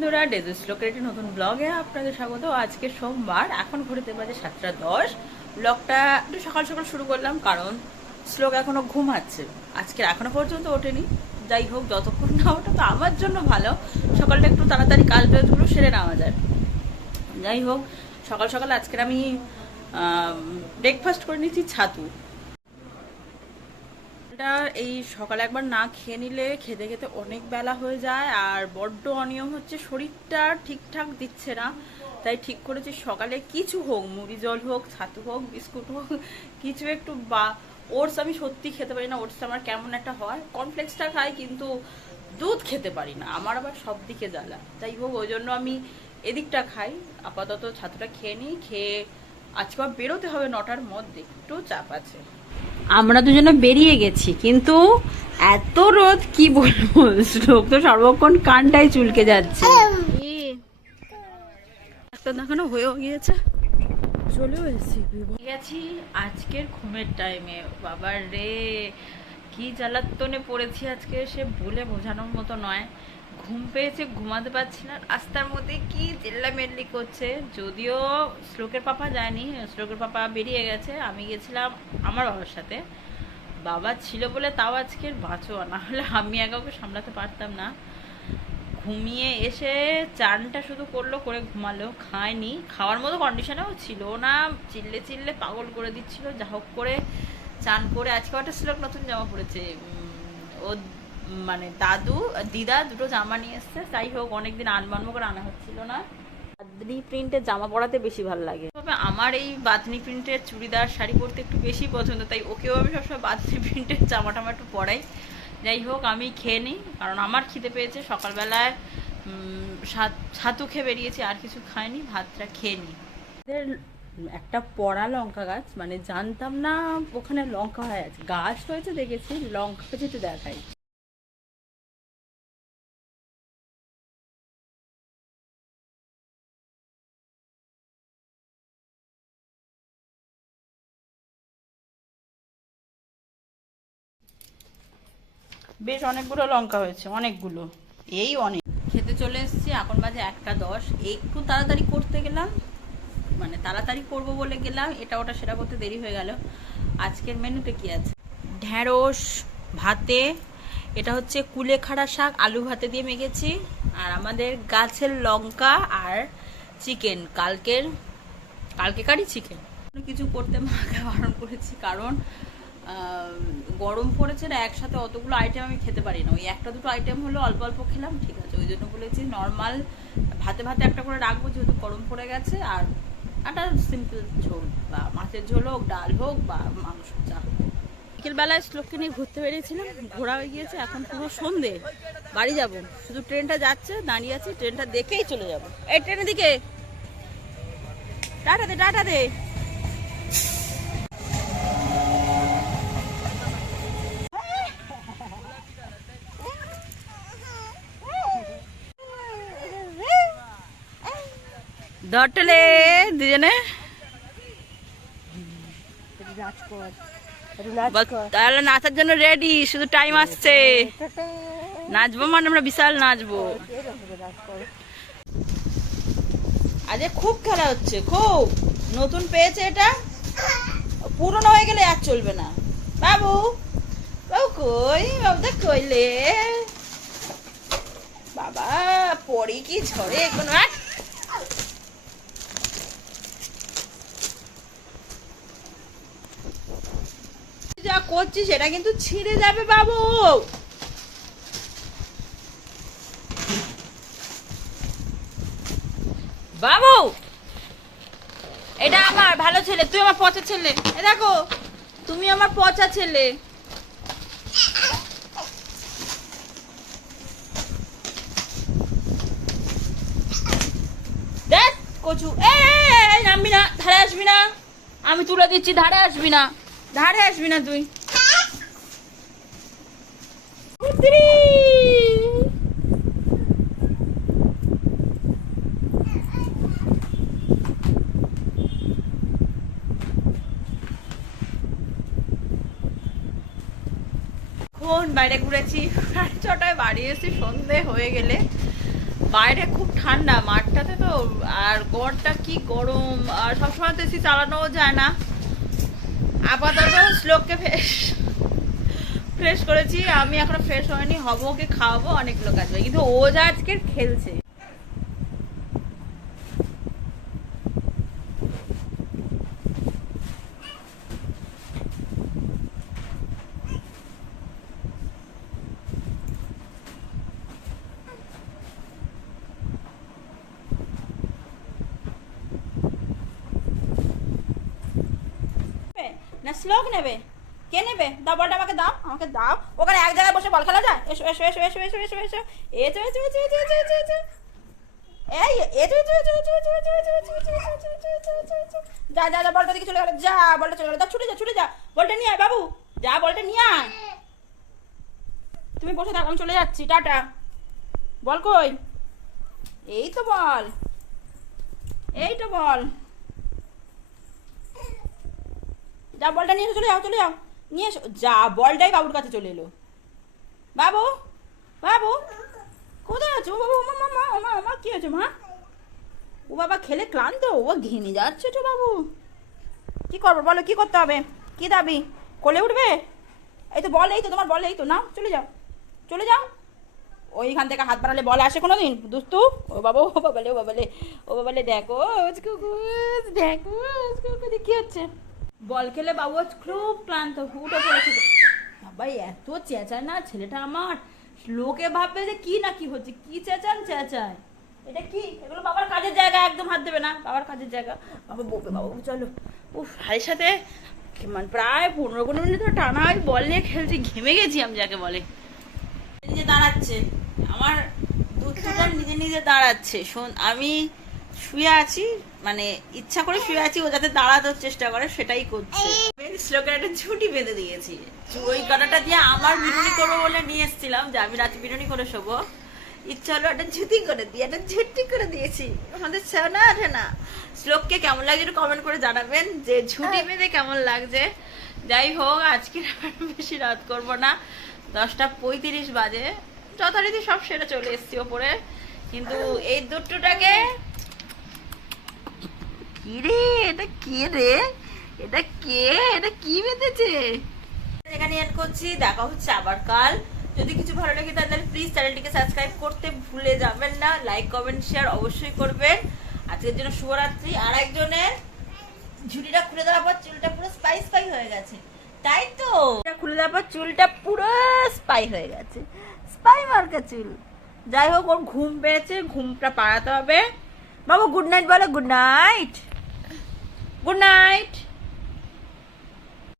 বন্ধুরা, ডেজি শ্লোকের একটি নতুন ব্লগে আপনাদের স্বাগত। আজকে সোমবার, এখন ঘুরতে বাজে 7:10। ব্লগটা একটু সকাল সকাল শুরু করলাম কারণ শ্লোক এখনো ঘুমাচ্ছে, আজকে এখনো পর্যন্ত ওঠেনি। যাই হোক, যতক্ষণ না ওঠে তো আমার জন্য ভালো, সকালটা একটু তাড়াতাড়ি কাজ বাজগুলো সেরে নেওয়া যায়। যাই হোক, সকাল সকাল আজকের আমি ব্রেকফাস্ট করে নিচ্ছি ছাতু। এই সকালে একবার না খেয়ে নিলে খেতে খেতে অনেক বেলা হয়ে যায়, আর বড্ড অনিয়ম হচ্ছে, শরীরটা ঠিকঠাক দিচ্ছে না। তাই ঠিক করেছি সকালে কিছু হোক, মুড়ি জল হোক, ছাতু হোক, বিস্কুট হোক, কিছু একটু। বা ওটস আমি সত্যি খেতে পারি না, ওটসটা আমার কেমন একটা হয়। কর্নফ্লেক্সটা খাই কিন্তু দুধ খেতে পারি না, আমার আবার সব দিকে জ্বালা। যাই হোক, ওই জন্য আমি এদিকটা খাই। আপাতত ছাতুটা খেয়ে নিই, খেয়ে আজকে বেরোতে হবে 9টার মধ্যে, একটু চাপ আছে। আমরা দুজনে বেরিয়ে গেছি, কিন্তু এত রোদ কি বলবো, লোক তো সর্বক্ষণ কানটাই চুলকে যাচ্ছে। একটা দেখানো হয়েও গিয়েছে, চলেও গেছি আজকের ঘুমের টাইমে। বাবার রে, কি জ্বালাতনে পড়েছি আজকে, সে বলে বোঝানোর মতো নয়। ঘুম পেয়েছে, ঘুমাতে পারছি না, রাস্তার মধ্যে কি চিল্লামেল্লি করছে। যদিও শ্লোকের পাপা যায়নি, শ্লোকের পাপা বেরিয়ে গেছে, আমি গেছিলাম আমার বাবার সাথে। বাবা ছিল বলে তাও আজকের বাঁচোয়া, না হলে আমি একাকে সামলাতে পারতাম না। ঘুমিয়ে এসে চানটা শুধু করলো, করে ঘুমালো, খায়নি, খাওয়ার মতো কন্ডিশনেও ছিল না, চিল্লে চিল্লে পাগল করে দিচ্ছিল। যা হোক করে চান করে আজকে একটা শ্লোক নতুন জামা পড়েছে, ও মানে দাদু দিদা দুটো জামা নিয়ে এসছে। যাই হোক, অনেকদিন আনবানবো করে আনা হচ্ছিল না। বাঁধনি প্রিন্টের জামা পরাতে বেশি ভালো লাগে, তবে আমার এই বাঁধনি প্রিন্টের চুড়িদার শাড়ি পরতে একটু বেশি পছন্দ, তাই ওকেও আমি সবসময় বাঁধনি প্রিন্টের জামা টামা একটু পরাই। যাই হোক, আমি খেয়ে নিই কারণ আমার খিদে পেয়েছে। সকালবেলায় ছাতু খেয়ে বেরিয়েছি, আর কিছু খাইনি, ভাতটা খেয়ে নিই। একটা পড়া লঙ্কা গাছ, মানে জানতাম না ওখানে লঙ্কা হয়ে আছে, গাছ হয়েছে দেখেছি, লঙ্কা গাছ একটু দেখাই। বেশ অনেকগুলো লঙ্কা হয়েছে, অনেকগুলো, এই অনেক। খেতে চলে এসেছি, এখন বাজে 1:10। একটু তাড়াতাড়ি করতে গেলাম, মানে তাড়াতাড়ি করবো বলে গেলাম, এটা ওটা সেটা করতে দেরি হয়ে গেল। আজকের মেনুতে কি আছে? ঢ্যাঁড়স ভাতে, এটা হচ্ছে কুলেখাড়া শাক আলু ভাতে দিয়ে মেখেছি, আর আমাদের গাছের লঙ্কা, আর চিকেন, কালকেকারই চিকেন। কিছু করতে মাকে বারণ করেছি, কারণ গরম পড়েছে না, একসাথে অতগুলো আইটেম আমি খেতে পারি না। ওই একটা দুটো আইটেম হলো, অল্প অল্প খেলাম, ঠিক আছে। ওই জন্য বলেছি নর্মাল ভাতে ভাতে একটা করে রাখবো, যেহেতু গরম পড়ে গেছে। আর একটা সিম্পল ঝোল, বা মাছের ঝোল হোক, ডাল হোক, বা মাংস, চা হোক। বিকেলবেলায় শ্লোককে নিয়ে ঘুরতে বেরিয়েছিলাম, ঘোরা হয়ে গিয়েছে, এখন পুরো সন্ধে। বাড়ি যাব, শুধু ট্রেনটা যাচ্ছে, দাঁড়িয়ে আছি, ট্রেনটা দেখেই চলে যাব। এই ট্রেনের দিকে টাটা দে, টাটা দে। ধরটলে দুজনে তাহলে নাচার জন্য রেডি, শুধু টাইম আসছে। নাচবো মানে আমরা বিশাল নাচবো। আজ খুব খেলা হচ্ছে, খুব নতুন পেয়েছে, এটা পুরনো হয়ে গেলে আর চলবে না। বাবু বাবু কই, বাবুটা কইলে, বাবা পড়ি কি ঝরে কোনো। যা করছিস সেটা কিন্তু ছিঁড়ে যাবে বাবু। বাবু এটা আমার ভালো ছেলে, তুই আমার পচা ছেলে। এ দেখো, তুমি আমার পচা ছেলে। দেখ কচু, এই নামবি না, ধারে আসবি না, আমি তুলে দিচ্ছি, ধারে আসবি না, ধারে আসবি না তুই। বাইরে ঘুরেছি, 6:30 বাড়ি এসে সন্ধে হয়ে গেলে বাইরে খুব ঠান্ডা মাঠটাতে তো, আর ঘরটা কি গরম, আর সবসময় তো এসি চালানোও যায় না। আপাতত শ্লোককে ফ্রেশ করেছি, আমি এখনো ফ্রেশ হয়নি, হব, ওকে খাওয়াবো, অনেক লোক আসবে, কিন্তু ও যা আজকে খেলছে। না শ্লোক নেবে, কে নেবে? দাও বলটা, আমাকে দাও, আমাকে দাও। ওখানে এক জায়গায় বসে বল খেলা যায়? এসো এসো এসো এসো এসো এসো এসো এসো এসো এসো এসো এসো এসো এসো এই এসো এসো এসো এসো এসো এসো এসো এসো এসো এসো এসো এসো। যা যা যা, বলটা দিকে চলে গেল, যা বলটা চলে গেল, যা ছুটে যা ছুটে যা, বলটা নিয়ে আয় বাবু, যা বলটা নিয়ে আয়। তুমি বসে থাকো, আমি চলে যাচ্ছি, টাটা। বল কই? এই তো বল, এই তো বল, যা বলটা নিয়ে এসো, চলে যাও চলে যাও, নিয়ে এসো, যা। বলটাই বাবুর কাছে চলে এলো। বাবু বাবু কোথায় আছো? ও বাবু, মা মা মা মা, কি হয়েছে মা? ও বাবা খেলে ক্লান্ত, ও ঘেমে যাচ্ছে তো বাবু। কি করবো বলো, কি করতে হবে, কি দাবি? কোলে উঠবে? এই তো বল, এই তো তোমার বল, এই তো নাও, চলে যাও চলে যাও। ওইখান থেকে হাত বাড়ালে বল আসে কোনো দিন? দুস্তু, ও বাবা, ও বাবালে, ও বাবালে, ও বাবালে, দেখো দেখো কি হচ্ছে। বল খেলে বাবু আজ খুব ক্লান্ত, উঠে পড়েছে। বাবাই এত চেঁচায় না ছেলেটা আমার, লোকে ভাববে যে কি না কি হচ্ছে, কি চেঁচান চেঁচায়। এটা কি, এগুলো বাবার কাজের জায়গা, একদম হাত দেবে না, বাবার কাজের জায়গা। বাবা বলবে, বাবু চলো। ও ভাইয়ের সাথে মানে প্রায় 15-20 মিনিট ধরে টানা আমি বল নিয়ে খেলছি, ঘেমে গেছি আমি যাকে বলে। নিজে দাঁড়াচ্ছে আমার দুধটা, নিজে নিজে দাঁড়াচ্ছে। শোন, আমি শুয়ে আছি, মানে ইচ্ছা করে শুয়ে আছি, ও যাতে দাঁড়ানোর চেষ্টা করে সেটাই করছে। শ্লোকের একটা ঝুঁটি বেঁধে দিয়েছি, ওই গানাটা দিয়ে আমার বিনুনি করবো বলে নিয়ে এসেছিলাম, যে আমি রাতে বিনুনি করে শোবো। ইচ্ছা হলো একটা ঝুঁটি করে দিয়ে, একটা ঝুঁটি করে দিয়েছি। আমাদের ছানা আছে না। শ্লোককে কেমন লাগছে একটু কমেন্ট করে জানাবেন, যে ঝুঁটি বেঁধে কেমন লাগছে। যাই হোক, আজকে বেশি রাত করবো না, 10:35 বাজে, যথারীতি সব সেরে চলে এসছি ওপরে। কিন্তু এই দুটোটাকে, কি রে এটা, কে রে এটা, কে এটা, কি বেঁধেছে? এখানে এড করছি, দেখা হচ্ছে আবার কাল। যদি কিছু ভালো লাগে তাহলে প্লিজ চ্যানেলটিকে সাবস্ক্রাইব করতে ভুলে যাবেন না, লাইক কমেন্ট শেয়ার অবশ্যই করবেন। আজকের জন্য শুভরাত্রি। আর একজনের ঝুড়িটা খুলে দেওয়ার পর চুলটা পুরো স্পাই স্পাই হয়ে গেছে, তাই তো? খুলে দেওয়ার পর চুলটা পুরো স্পাই হয়ে গেছে, স্পাই মার্কা চুল। যাই হোক, ওর ঘুম পেয়েছে, ঘুমটা পাড়াতে হবে। বাবু গুড নাইট বলো, গুড নাইট, গুড নাইট।